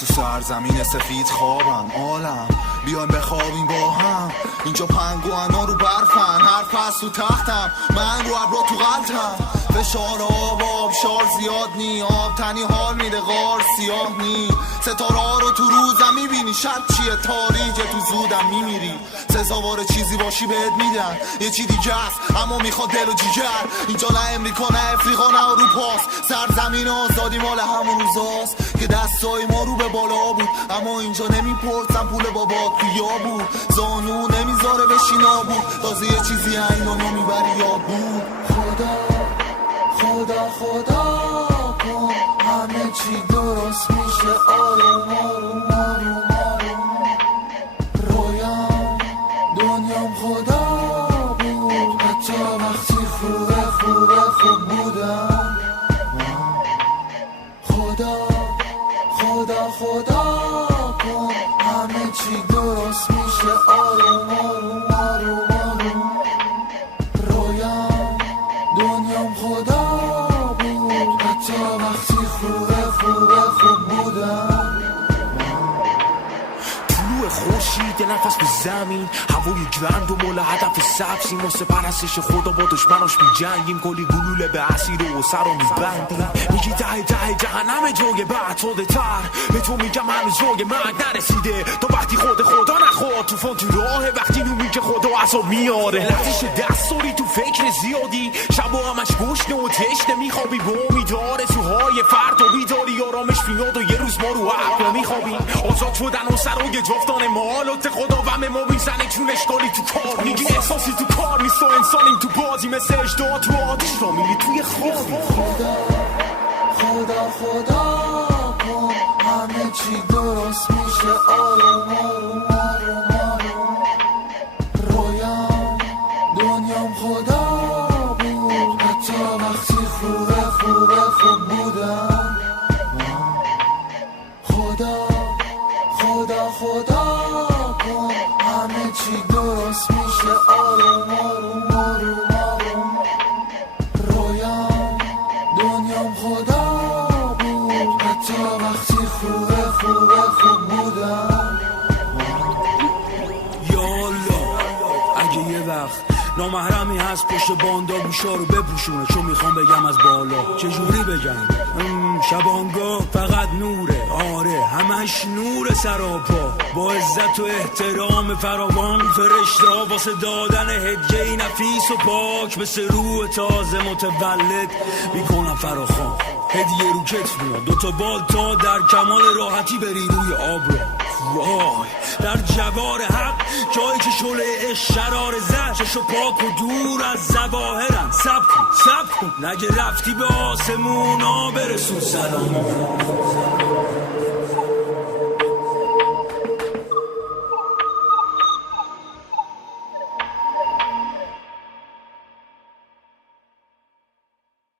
تو سرزمین سفید خوابم عالم بیایم بخوابیم با هم. اینجا پنگوانا رو برفن، هر پس تو تختم، من رو ابرا تو قلتم. فشار آب شار زیاد نی، آب تنی حال میده غار سیاه نی. ستاره ها رو تو روزم میبینی، شب چیه تاریجه تو زودم میمیری. سزاوار چیزی باشی بهت میدن، یه چی دیگه است اما میخواد دل و جیگر. اینجا نه امریکا نه افریقا نه اروپاست، سرزمین آزادی مال همون روزاست که دستای ما رو به بالا بود. اما اینجا نمیپرسن پول بابا کیا بود، زانو نمیذاره بشینا بود. تازه یه چیزی اینو نمیبری یاد بود. خدا خدا خدا کن همه چی درست میشه آروم آروم آروم آروم. رویام دنیام خدا بود، حتی وقتی خوبه خوبه خوب بودم. خدا خدا خدا کن همه چی درست میشه آروم آروم آروم آروم. رویام دنیام خدا بود، حتی وقتی خوبه خوبه خوب بودم. طلوع خورشید نفس به زمین، هوای گرم و مول هدف سبزیم. واسه پرستش خدا با دشمناش میجنگیم، کلی گلوله به اسیر و سر رو میبندیم. میگی ته ته جهنم جای بعد شده تر، به تو میگم هنوز جای مرگ نرسیده. تا وقتی خدا نخواد طوفان تو راهه، وقتی نو میگه خدا عذاب میاره. لحظش دستوری تو فکر زیادی، شب و همش گشنه و تشنه میخوابی با امید آرزوهای فردا بیداری. آرامش میاد و یه روز ما رو عقل میخوابیم. آزاد شدن و سرای جفتان ما، حالات خدا ومه ما میزنه چون اشکالی تو کار. میگی احساسی تو کار نیست و انسانیم تو بازی، مثل اجدا تو آتیش را میری توی خوابی. خدا خدا خدا کن همه چی درست میشه آروم آروم آروم آروم. رویام دنیام خدا بود، حتی وقتی خوبه خوبه خوب بودم. خدا خدا خدا کن همه چی درست میشه آروم آروم آروم آروم. رویام دنیام خدا بود، حتی وقتی خوبه خوبه خوب بودم. یالا اگه یه وقت نامحرمی هست پشت باندا گوشا رو بپوشونه، چون میخوام بگم از بالا چجوری بگم. شبانگاه فقط نوره، آره همش نور سراپا، با عزت و احترام فراوان فرشته ها واسه دادن هدیه نفیس و پاک مثل روح تازه متولد میکنم فراخوان. هدیه رو کتف میاد، دوتا بال تا در کمال راحتی بری روی آب را. وای در جوار حق جایی که شعله شرار زد، چشو پاک و دور از ظواهرن. سب کن نگه رفتی به آسمونا برسون سلام.